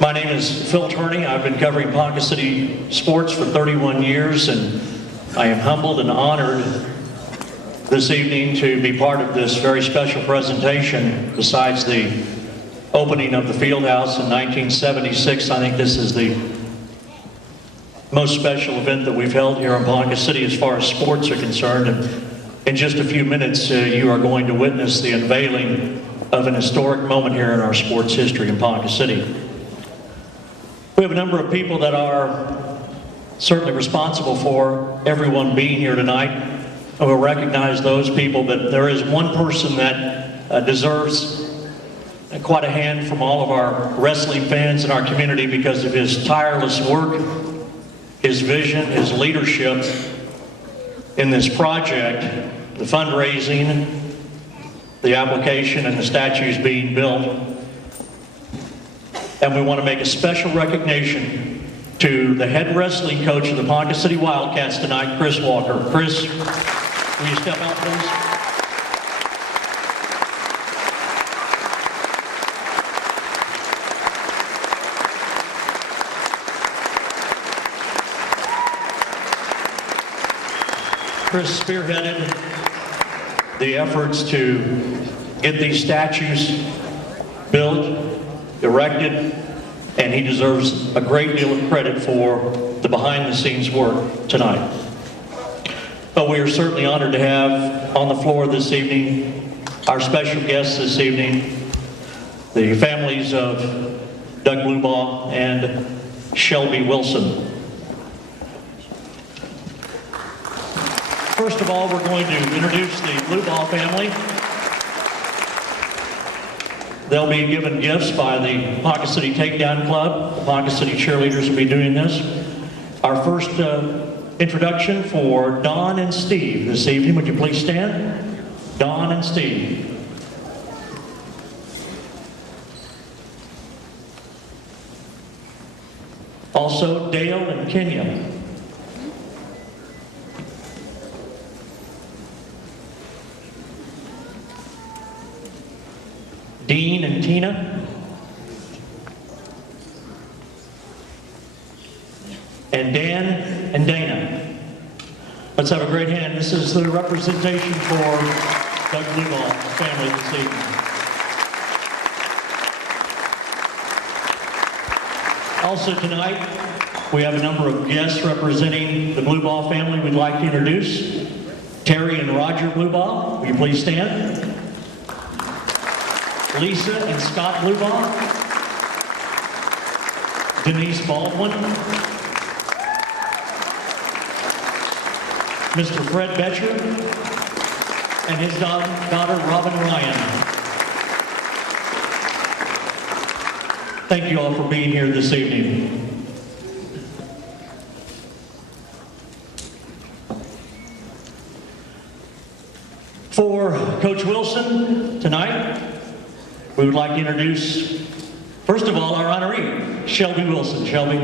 My name is Phil Turney. I've been covering Ponca City sports for 31 years, and I am humbled and honored this evening to be part of this very special presentation. Besides the opening of the field house in 1976, I think this is the most special event that we've held here in Ponca City as far as sports are concerned. And in just a few minutes, you are going to witness the unveiling of an historic moment here in our sports history in Ponca City. We have a number of people that are certainly responsible for everyone being here tonight, and we'll recognize those people, but there is one person that deserves quite a hand from all of our wrestling fans in our community because of his tireless work, his vision, his leadership in this project, the fundraising, the application, and the statues being built. And we want to make a special recognition to the head wrestling coach of the Ponca City Wildcats tonight, Chris Walker. Chris, will you step out, please? Chris spearheaded the efforts to get these statues built, erected, and he deserves a great deal of credit for the behind-the-scenes work tonight. But we are certainly honored to have on the floor this evening our special guests this evening, the families of Doug Blubaugh and Shelby Wilson. First of all, we're going to introduce the Blubaugh family. They'll be given gifts by the Ponca City Takedown Club. The Ponca City cheerleaders will be doing this. Our first introduction for Don and Steve this evening. Would you please stand? Don and Steve. Also, Dale and Kenya. Dean and Tina, and Dan and Dana. Let's have a great hand. This is the representation for Doug Blubaugh family this evening. Also tonight, we have a number of guests representing the Blubaugh family we'd like to introduce. Terry and Roger Blubaugh, will you please stand? Lisa and Scott Blubaugh, Denise Baldwin, Mr. Fred Betcher, and his daughter Robin Ryan. Thank you all for being here this evening. For Coach Wilson tonight, we would like to introduce, first of all, our honoree, Shelby Wilson. Shelby.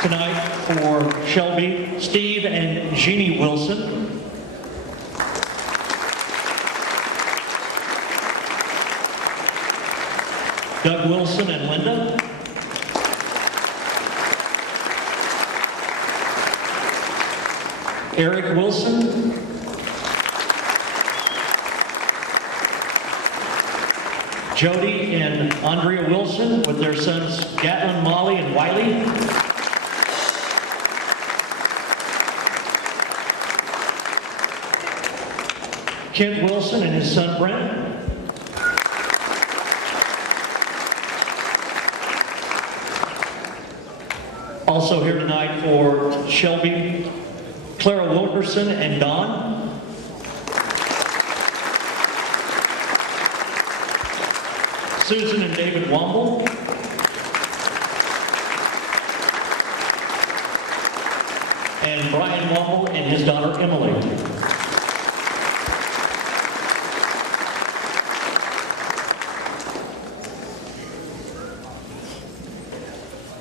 Tonight for Shelby, Steve and Jeannie Wilson. Doug Wilson and Linda. Eric Wilson, Jody and Andrea Wilson with their sons Gatlin, Molly, and Wiley. Kent Wilson and his son Brent. Also here tonight for Shelby, Clara Wilkerson and Don. Susan and David Womble. And Brian Womble and his daughter Emily.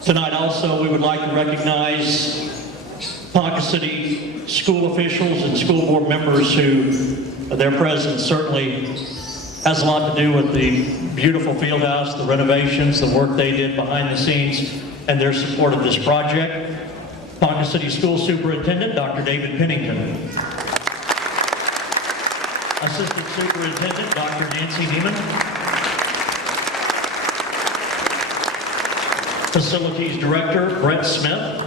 Tonight also we would like to recognize Ponca City school officials and school board members who their presence certainly has a lot to do with the beautiful field house, the renovations, the work they did behind the scenes, and their support of this project. Ponca City School Superintendent, Dr. David Pennington. Assistant Superintendent, Dr. Nancy Neiman. Facilities Director, Brett Smith.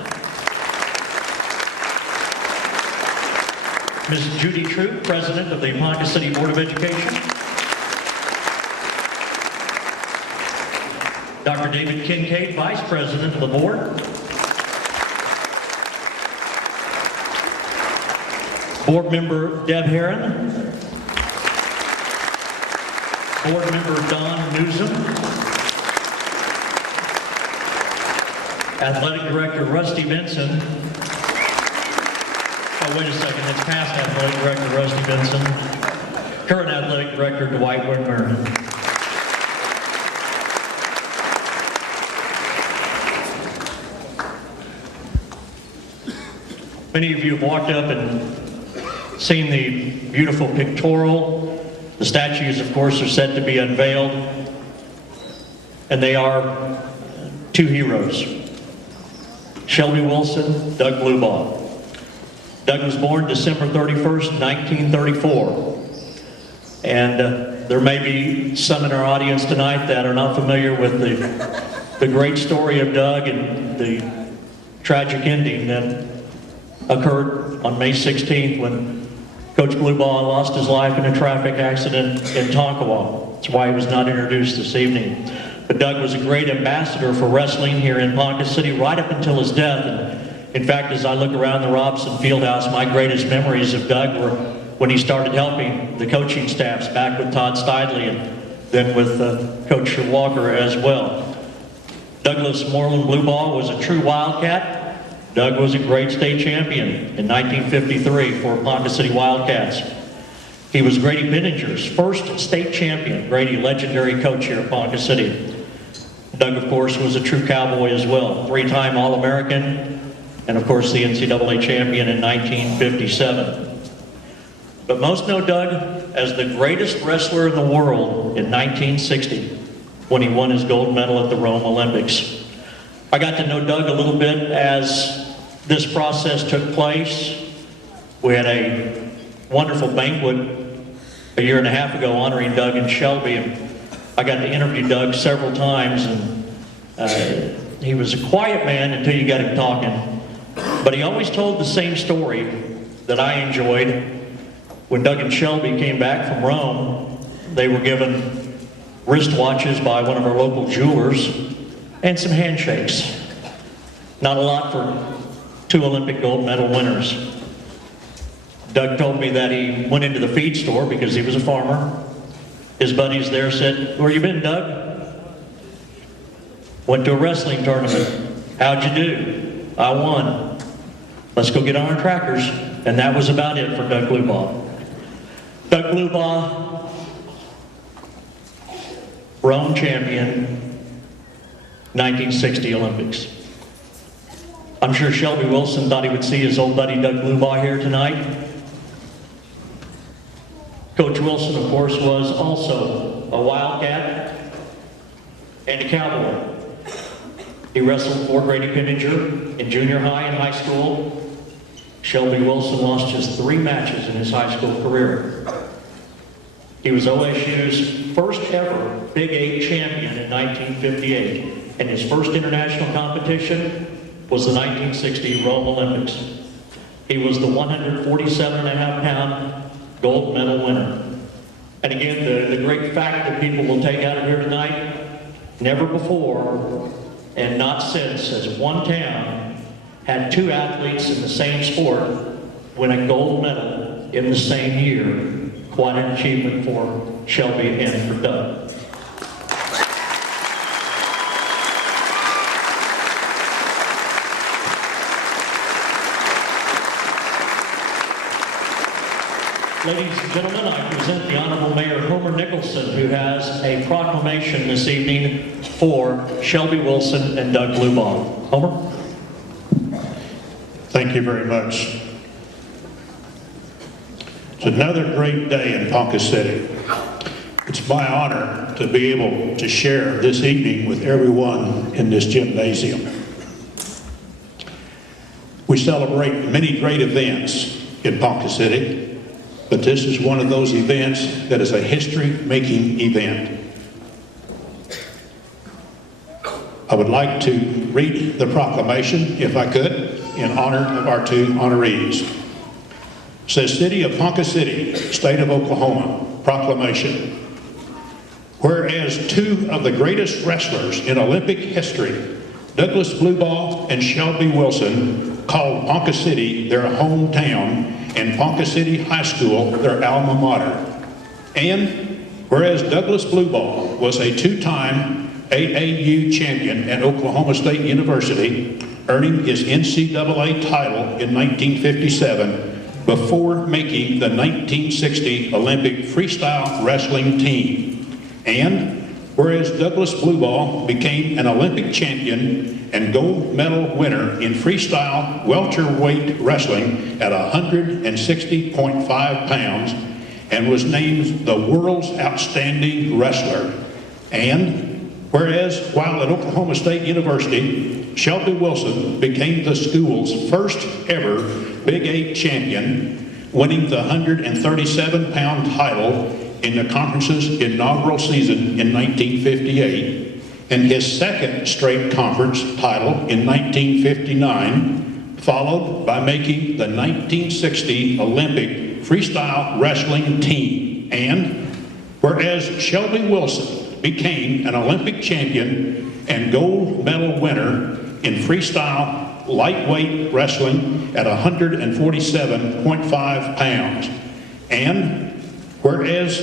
Ms. Judy Troop, President of the Ponca City Board of Education. Dr. David Kincaid, Vice President of the Board. Board Member Deb Herron. Board Member Don Newsom. Athletic Director Rusty Benson. Oh, wait a second, it's past Athletic Director Rusty Benson. Current Athletic Director Dwight Whitmer. Many of you have walked up and seen the beautiful pictorial. The statues, of course, are set to be unveiled. And they are two heroes, Shelby Wilson, Doug Blubaugh. Doug was born December 31st, 1934. And there may be some in our audience tonight that are not familiar with the great story of Doug and the tragic ending that occurred on May 16th when Coach Blubaugh lost his life in a traffic accident in Tonkawa. That's why he was not introduced this evening. But Doug was a great ambassador for wrestling here in Ponca City right up until his death. And in fact, as I look around the Robson Fieldhouse, my greatest memories of Doug were when he started helping the coaching staffs back with Todd Steidley and then with Coach Walker as well. Douglas Moreland Blubaugh was a true Wildcat. Doug was a great state champion in 1953 for Ponca City Wildcats. He was Grady Binninger's first state champion. Grady, legendary coach here at Ponca City. Doug, of course, was a true cowboy as well. Three-time All-American, and of course the NCAA champion in 1957. But most know Doug as the greatest wrestler in the world in 1960 when he won his gold medal at the Rome Olympics. I got to know Doug a little bit as this process took place. We had a wonderful banquet a year and a half ago honoring Doug and Shelby, and I got to interview Doug several times, and he was a quiet man until you got him talking, but he always told the same story that I enjoyed. When Doug and Shelby came back from Rome, they were given wristwatches by one of our local jewelers and some handshakes. Not a lot for two Olympic gold medal winners. Doug told me that he went into the feed store because he was a farmer. His buddies there said, "Where you been, Doug?" "Went to a wrestling tournament." "How'd you do?" "I won." "Let's go get on our trackers." And that was about it for Doug Blubaugh. Doug Blubaugh, Rome champion, 1960 Olympics. I'm sure Shelby Wilson thought he would see his old buddy Doug Blubaugh here tonight. Coach Wilson, of course, was also a Wildcat and a cowboy. He wrestled for Grady Pinninger in junior high and high school. Shelby Wilson lost just 3 matches in his high school career. He was OSU's first ever Big 8 champion in 1958, and his first international competition was the 1960 Rome Olympics. He was the 147.5-pound gold medal winner. And again, the great fact that people will take out of here tonight, never before and not since has one town had 2 athletes in the same sport win a gold medal in the same year. Quite an achievement for Shelby and for Doug. Ladies and gentlemen, I present the Honorable Mayor Homer Nicholson, who has a proclamation this evening for Shelby Wilson and Doug Blubaugh. Homer? Thank you very much. It's another great day in Ponca City. It's my honor to be able to share this evening with everyone in this gymnasium. We celebrate many great events in Ponca City, but this is one of those events that is a history-making event. I would like to read the proclamation, if I could, in honor of our two honorees. It says, City of Ponca City, State of Oklahoma, proclamation. Whereas two of the greatest wrestlers in Olympic history, Douglas Blubaugh and Shelby Wilson, called Ponca City their hometown and Ponca City High School their alma mater. And whereas Douglas Blubaugh was a two-time AAU champion at Oklahoma State University, earning his NCAA title in 1957 before making the 1960 Olympic freestyle wrestling team. And whereas Douglas Blubaugh became an Olympic champion and gold medal winner in freestyle welterweight wrestling at 160.5 pounds and was named the world's outstanding wrestler. And whereas while at Oklahoma State University, Shelby Wilson became the school's first ever Big 8 champion, winning the 137-pound title in the conference's inaugural season in 1958, and his second straight conference title in 1959, followed by making the 1960 Olympic freestyle wrestling team. And whereas Shelby Wilson became an Olympic champion and gold medal winner in freestyle lightweight wrestling at 147.5 pounds. And whereas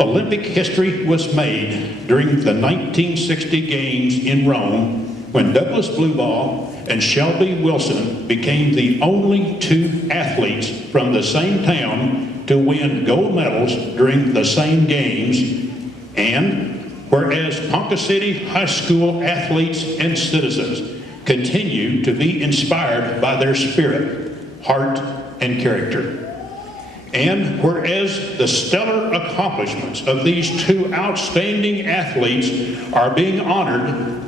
Olympic history was made during the 1960 Games in Rome when Douglas Blubaugh and Shelby Wilson became the only two athletes from the same town to win gold medals during the same games. And whereas Ponca City High School athletes and citizens continue to be inspired by their spirit, heart, and character. And whereas the stellar accomplishments of these two outstanding athletes are being honored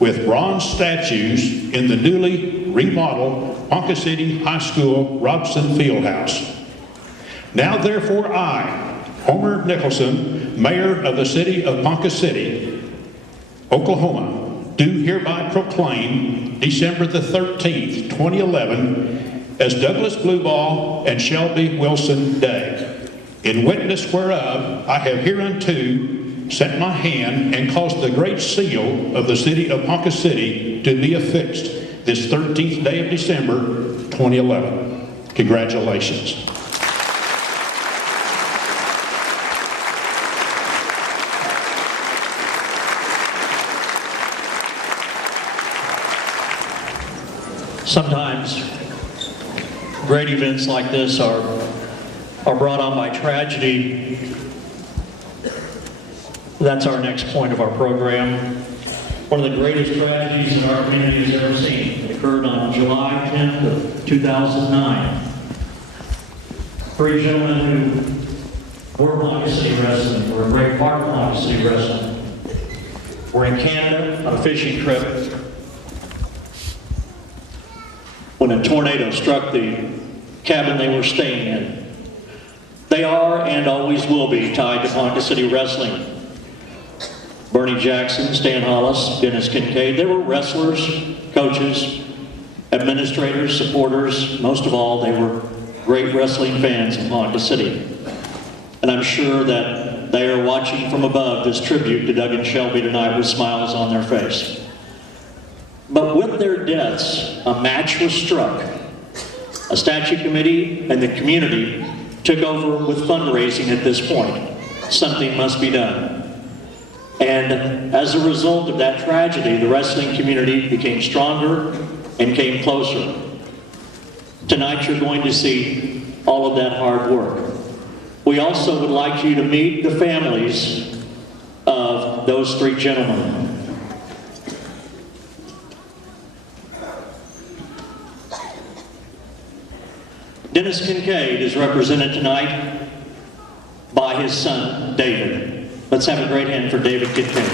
with bronze statues in the newly remodeled Ponca City High School Robson Fieldhouse. Now therefore I, Homer Nicholson, Mayor of the City of Ponca City, Oklahoma, do hereby proclaim December the 13th, 2011 as Douglas Blubaugh and Shelby Wilson Day, in witness whereof I have hereunto set my hand and caused the great seal of the City of Ponca City to be affixed this 13th day of December, 2011. Congratulations. Sometimes great events like this are brought on by tragedy. That's our next point of our program. One of the greatest tragedies that our community has ever seen. It occurred on July 10th of 2009. Three gentlemen who were Ponca City wrestling, were a great part of Ponca City wrestling, were in Canada on a fishing trip when a tornado struck the cabin they were staying in. They are and always will be tied to Ponca City wrestling. Bernie Jackson, Stan Hollis, Dennis Kincaid, they were wrestlers, coaches, administrators, supporters. Most of all, they were great wrestling fans of Ponca City. And I'm sure that they are watching from above this tribute to Doug and Shelby tonight with smiles on their face. But with their deaths, a match was struck. A statue committee and the community took over with fundraising at this point. Something must be done. And as a result of that tragedy, the wrestling community became stronger and came closer. Tonight you're going to see all of that hard work. We also would like you to meet the families of those three gentlemen. Dennis Kincaid is represented tonight by his son, David. Let's have a great hand for David Kincaid.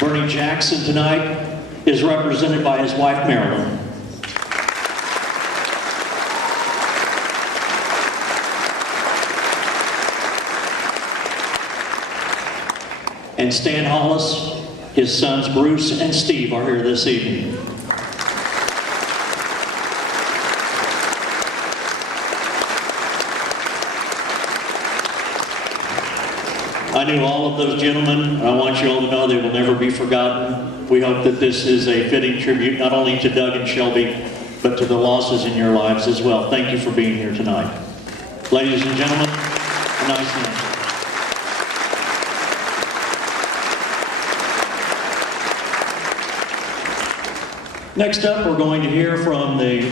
Bernie Jackson tonight is represented by his wife, Marilyn. And Stan Hollis, his sons Bruce and Steve are here this evening. I knew all of those gentlemen, and I want you all to know they will never be forgotten. We hope that this is a fitting tribute not only to Doug and Shelby, but to the losses in your lives as well. Thank you for being here tonight. Ladies and gentlemen, a nice night. Next up, we're going to hear from the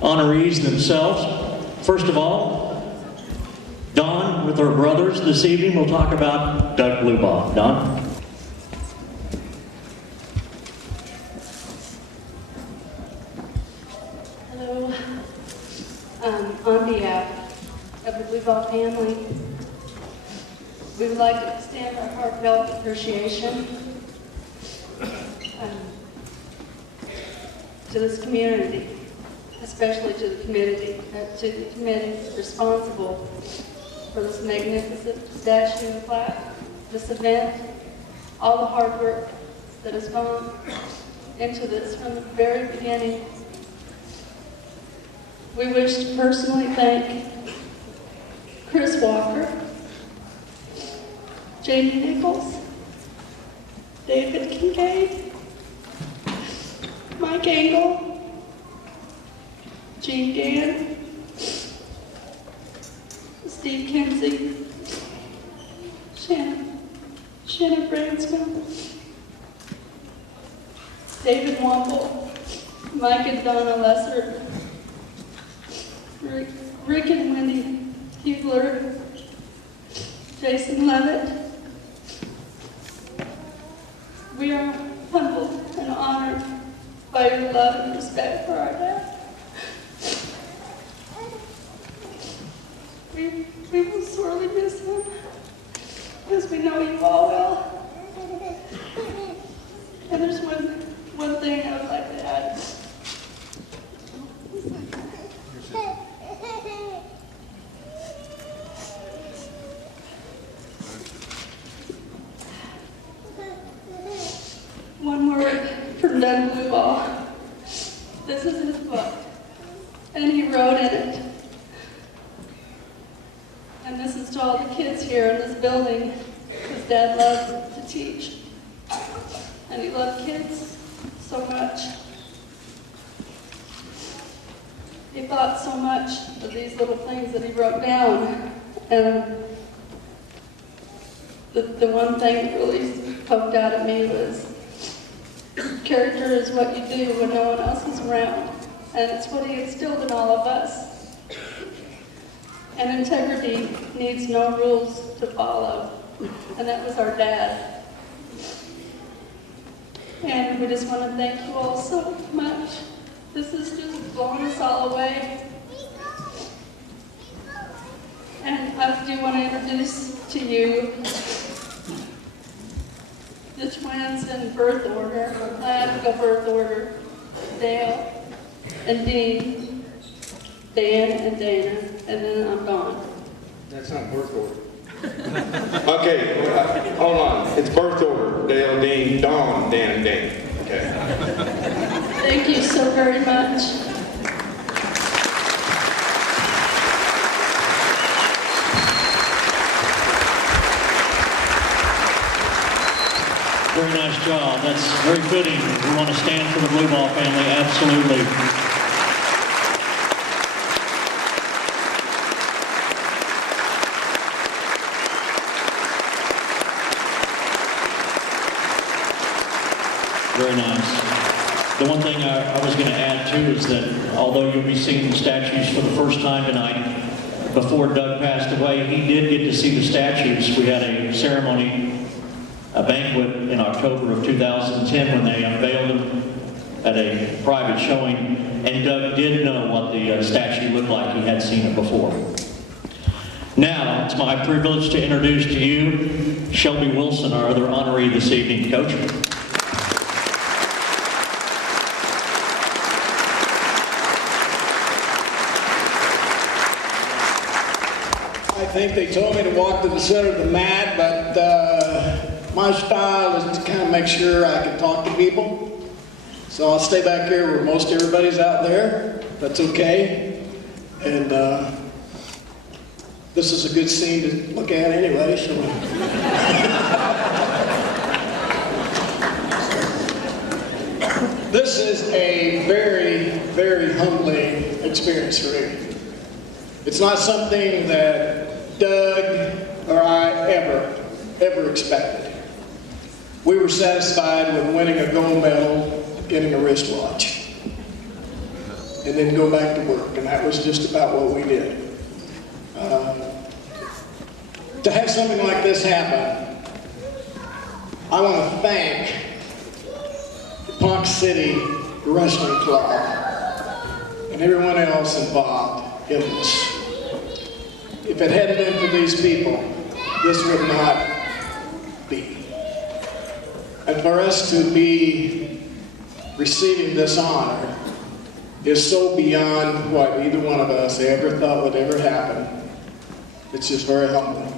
honorees themselves. First of all, Don with her brothers this evening will talk about Doug Blubaugh. Don? Hello. On behalf of the Blubaugh family, we would like to extend our heartfelt appreciation to this community, especially to the committee responsible for this magnificent statue and plaque, this event, all the hard work that has gone into this from the very beginning. We wish to personally thank Chris Walker, Jamie Nichols, David Kincaid, Mike Engel, Gene Gann, Steve Kinsey, Shannon Branscombe, David Wample, Mike and Donna Lesser, Rick and Wendy Hugler, Jason Levitt. We are humbled and honored by your love and respect for our dad. We will sorely miss him, as we know you all will. And there's one thing I would like to add. One word from Doug Blubaugh. This is his book, and he wrote in it. And this is to all the kids here in this building, because Dad loved to teach. And he loved kids so much. He thought so much of these little things that he wrote down. And the one thing that really poked out at me was, character is what you do when no one else is around. And it's what he instilled in all of us. And integrity needs no rules to follow. And that was our dad. And we just want to thank you all so much. This is just blowing us all away. And I do want to introduce to you the twins in birth order, alphabetical birth order, Dale and Dean, Dan and Dana, and then I'm gone. That's not birth order. Okay, hold on. It's birth order. Dale, Dean, Dawn, Dan, and Dana. Okay. Thank you so very much. Very nice job. That's very fitting. We want to stand for the Blubaugh family, absolutely. Very nice. The one thing I was going to add too is that although you'll be seeing the statues for the first time tonight, before Doug passed away, he did get to see the statues. We had a ceremony, a banquet in October of 2010 when they unveiled them at a private showing, and Doug did know what the statue looked like. He had seen it before. Now, it's my privilege to introduce to you Shelby Wilson, our other honoree this evening. Coach. I think they told me to walk to the center of the mat, but my style is to kind of make sure I can talk to people. So I'll stay back here where most everybody's out there. That's okay. And this is a good scene to look at anyway. So. This is a very, very humbling experience for me. It's not something that Doug or I ever expected. We were satisfied with winning a gold medal, getting a wristwatch, and then go back to work, and that was just about what we did. To have something like this happen, I want to thank the Ponca City Wrestling Club and everyone else involved in this. If it hadn't been for these people, this would not be. And for us to be receiving this honor is so beyond what either one of us ever thought would ever happen. It's just very humbling.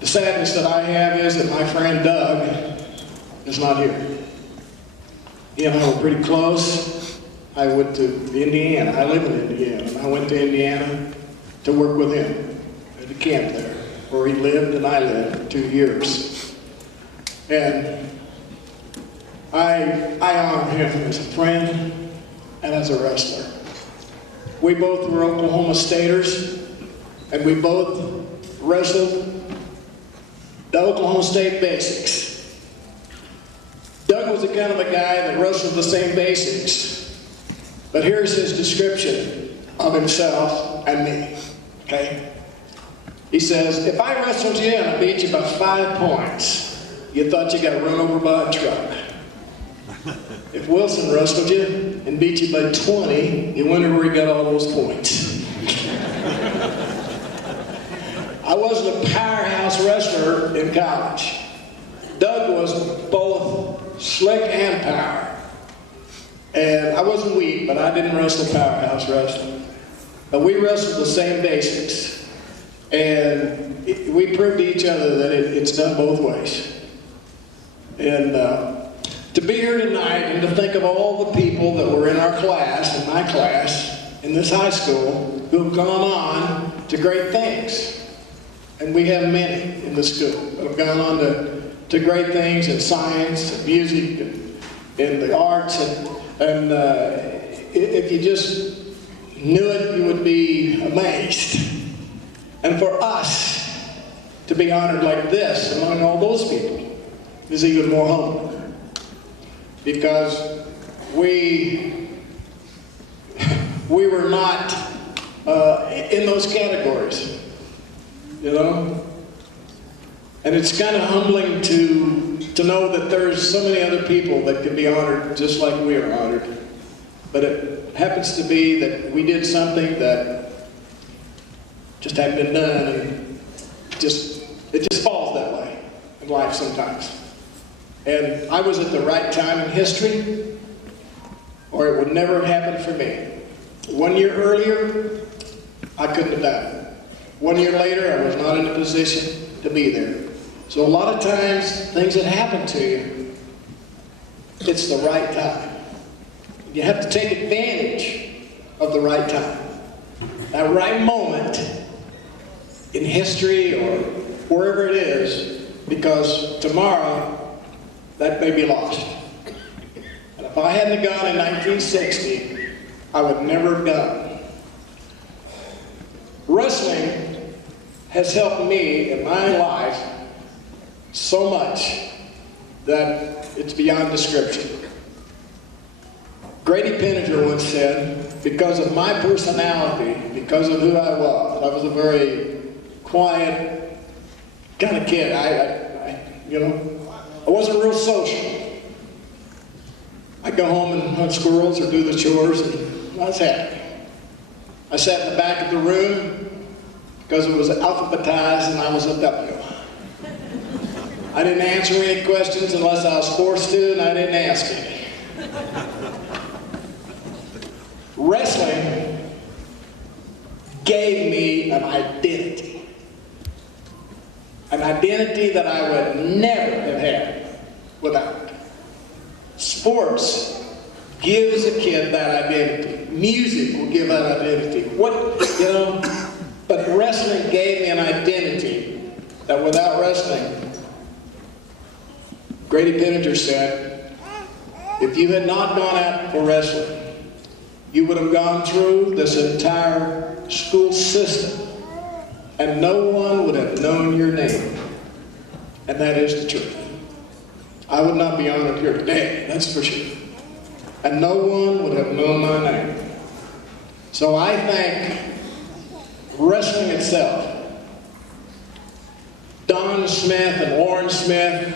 The sadness that I have is that my friend Doug is not here. He and I were pretty close. I went to Indiana. I live in Indiana. And I went to Indiana to work with him at the camp there, where he lived and I lived for 2 years. And I honor him as a friend and as a wrestler. We both were Oklahoma Staters, and we both wrestled the Oklahoma State basics. Doug was the kind of a guy that wrestled the same basics, but here's his description of himself and me, okay? He says, if I wrestled you and I beat you by 5 points, you thought you got run over by a truck. If Wilson wrestled you and beat you by 20, you wonder where he got all those points. I wasn't a powerhouse wrestler in college. Doug was both slick and power. And I wasn't weak, but I didn't wrestle powerhouse wrestling. But we wrestled the same basics. And we proved to each other that it's done both ways. And to be here tonight and to think of all the people that were in our class, in my class, in this high school, who've gone on to great things. And we have many in the school who have gone on to great things in science, and music, and in the arts. And if you just knew it, you would be amazed. And for us to be honored like this among all those people is even more humbling. Because we were not in those categories. You know? And it's kind of humbling to know that there's so many other people that could be honored just like we are honored. But it happens to be that we did something that just hadn't been done, and it just falls that way in life sometimes. And I was at the right time in history, or it would never have happened for me. 1 year earlier, I couldn't have done it. 1 year later, I was not in a position to be there. So a lot of times, things that happen to you, it's the right time. You have to take advantage of the right time. That right moment in history or wherever it is, because tomorrow, that may be lost. And if I hadn't gone in 1960, I would never have gone. Wrestling has helped me in my life so much that it's beyond description. Grady Pinninger once said, because of my personality, because of who I was a very quiet kind of kid. I wasn't real social. I'd go home and hunt squirrels or do the chores, and I was happy. I sat in the back of the room because it was alphabetized and I was a W. I didn't answer any questions unless I was forced to, and I didn't ask any. Wrestling gave me an identity. An identity that I would never have had without it. Sports gives a kid that identity. Music will give that identity. But wrestling gave me an identity that without wrestling, Grady Pinninger said, if you had not gone out for wrestling, you would have gone through this entire school system and no one would have known your name. And that is the truth. I would not be honored here today, that's for sure. And no one would have known my name. So I thank wrestling itself. Don Smith and Warren Smith,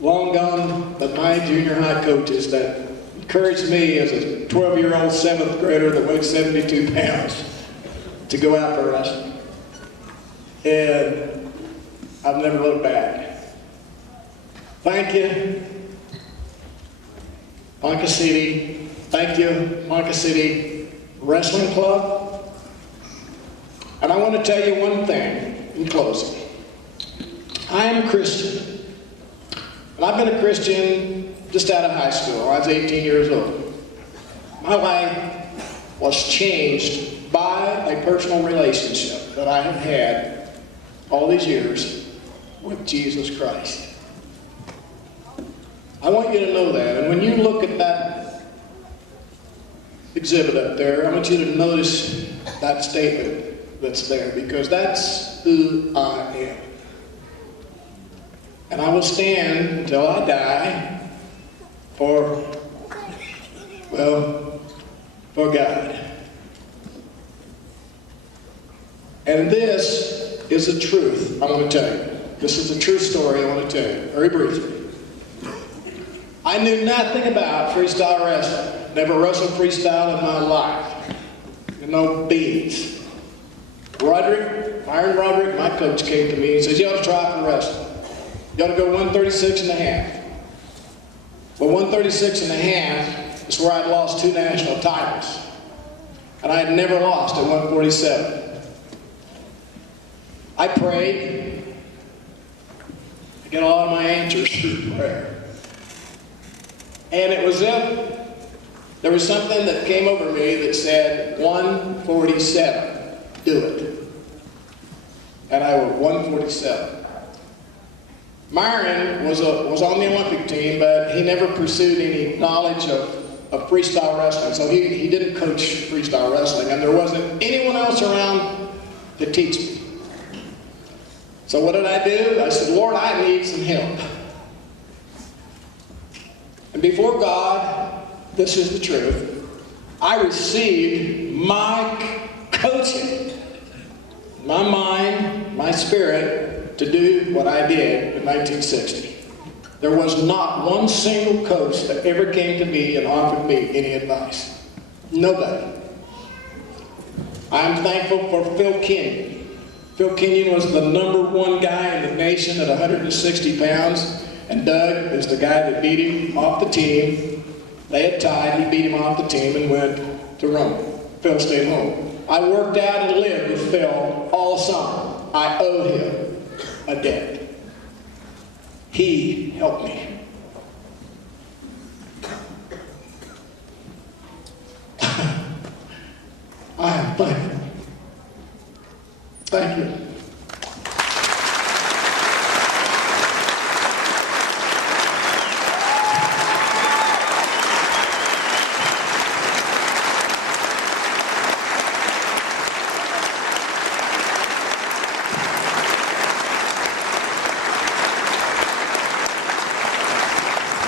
long gone, but my junior high coaches that encouraged me as a 12-year-old 7th grader that weighed 72 pounds to go out for wrestling. And I've never looked back. Thank you, Ponca City. Thank you, Ponca City Wrestling Club. And I want to tell you one thing in closing. I am a Christian. And I've been a Christian just out of high school. I was 18 years old. My life was changed by a personal relationship that I have had all these years with Jesus Christ. I want you to know that. And when you look at that exhibit up there, I want you to notice that statement that's there, because that's who I am. And I will stand until I die for God. And this is the truth I want to tell you. This is a true story I want to tell you, very briefly. I knew nothing about freestyle wrestling. Never wrestled freestyle in my life. No beans. Myron Roderick, my coach, came to me and says, you ought to try for wrestling. You ought to go 136 and a half. Well, 136 and a half is where I'd lost 2 national titles. And I had never lost at 147. I prayed. I got a lot of my answers through prayer. And it was there was something that came over me that said, 147, do it. And I went 147. Myron was on the Olympic team, but he never pursued any knowledge of freestyle wrestling, so he didn't coach freestyle wrestling, and there wasn't anyone else around to teach me. So what did I do? I said, Lord, I need some help. And before God, this is the truth, I received my coaching, my mind, my spirit, to do what I did in 1960. There was not one single coach that ever came to me and offered me any advice. Nobody. I'm thankful for Phil Kenyon. Phil Kenyon was the #1 guy in the nation at 160 pounds, and Doug is the guy that beat him off the team. They had tied, he beat him off the team and went to Rome. Phil stayed home. I worked out and lived with Phil all summer. I owe him a debt. He helped me. I am thankful. Thank you.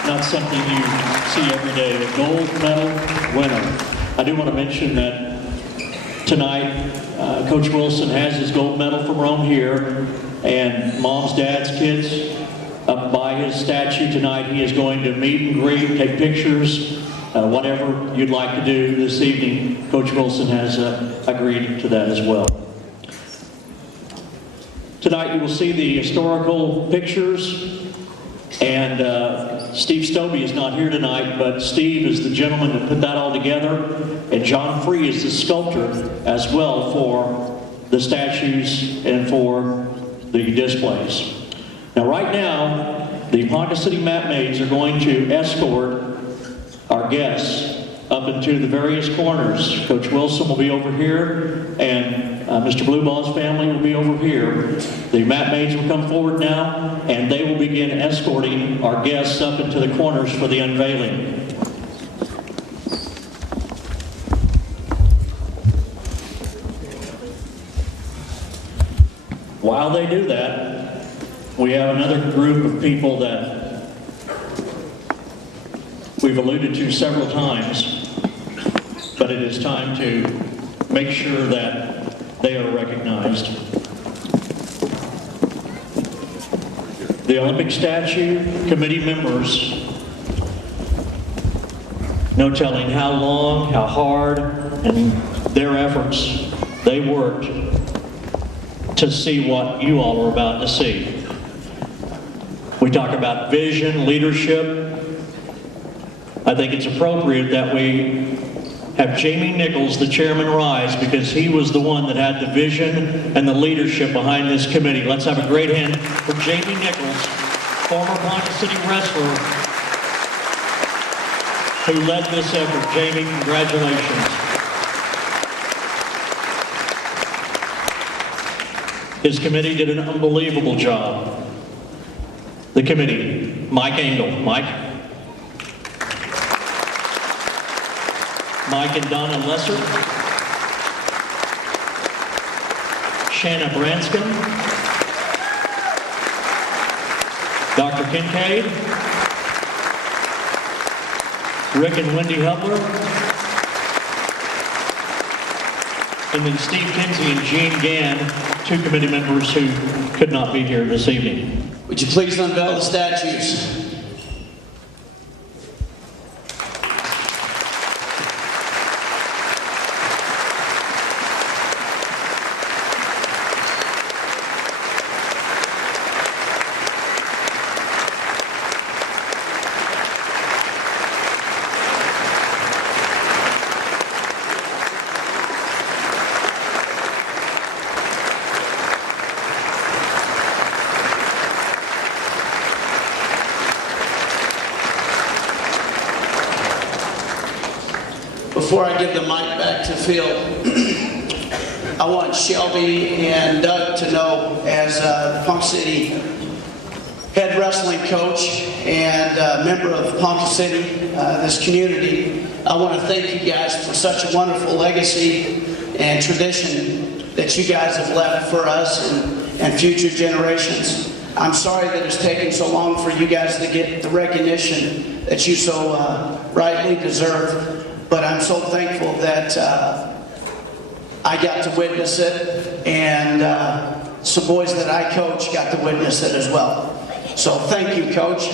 Not something you see every day. A gold medal winner. I do want to mention that tonight, Coach Wilson has his gold medal from Rome here, and moms, dads, kids, up by his statue tonight, he is going to meet and greet, take pictures, whatever you'd like to do this evening. Coach Wilson has agreed to that as well. Tonight you will see the historical pictures, and Steve Stobie is not here tonight, but Steve is the gentleman that put that all together, and John Free is the sculptor as well for the statues and for the displays. Now right now, the Ponca City Map Maids are going to escort our guests up into the various corners. Coach Wilson will be over here, and Mr. Blubaugh's family will be over here. The Map Maids will come forward now, and they will begin escorting our guests up into the corners for the unveiling. While they do that, we have another group of people that we've alluded to several times, but it is time to make sure that they are recognized. The Olympic statue committee members, no telling how long, how hard, and their efforts they worked to see what you all are about to see. We talk about vision, leadership. I think it's appropriate that we have Jamie Nichols, the chairman, rise, because he was the one that had the vision and the leadership behind this committee. Let's have a great hand for Jamie Nichols, former Ponca City wrestler, who led this effort. Jamie, congratulations. His committee did an unbelievable job. The committee, Mike Engel. Mike and Donna Lesser. Shanna Branscombe. Dr. Kincaid. Rick and Wendy Hubler. And then Steve Kinsey and Gene Gann, two committee members who could not be here this evening. Would you please unveil the statues? Before I give the mic back to Phil, I want Shelby and Doug to know, as Ponca City head wrestling coach and member of Ponca City, this community, I want to thank you guys for such a wonderful legacy and tradition that you guys have left for us and future generations. I'm sorry that it's taken so long for you guys to get the recognition that you so rightly deserve. But I'm so thankful that I got to witness it, and some boys that I coach got to witness it as well. So thank you, Coach.